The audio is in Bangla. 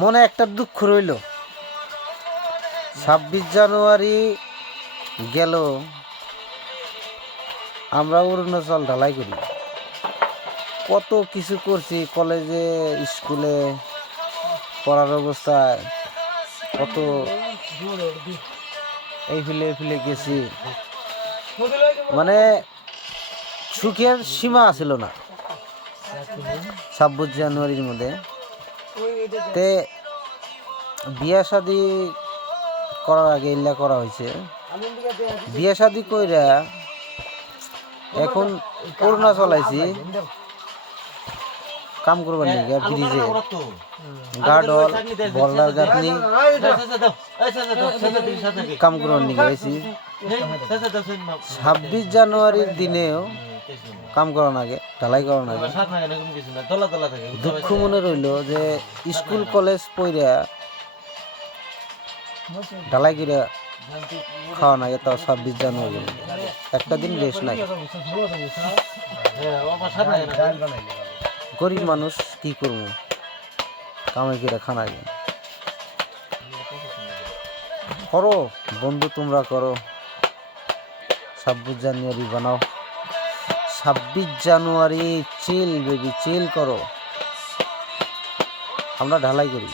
মনে একটা দুঃখ রইল, 26 জানুয়ারি গেল, আমরা অরুণাচল ঢালাই করি। কত কিছু করছি, কলেজে স্কুলে পড়ার অবস্থায় কত এই ফিলে গেছি, মানে সুখের সীমা ছিল না 26 জানুয়ারির মধ্যে। তে বিয়া শাদি করার আগে ইল্লা করা হয়েছে, বিয়া শাদি কইরা এখন অরুণাচল আইছি কাম করবার নিয়ে, ব্রিজে গার্ডল বর্ডার গাঁথনি কাম করবার নিয়ে আইছি। 26 জানুয়ারির দিনেও কাম করার আগে, ঢালাই করার আগে দুঃখ মনে রইল যে স্কুল কলেজ পড়া ঢালাই করে খাওয়া নাই, তাও 26 জানুয়ারি একটা দিন রেস্ট নাই। গরিব মানুষ কি করবো, কামাই করে খানা করো বন্ধু, তোমরা করো 26 জানুয়ারি বানাও। 26 জানুয়ারি চিল বেবি, চিল করো, আমরা ঢালাই করি।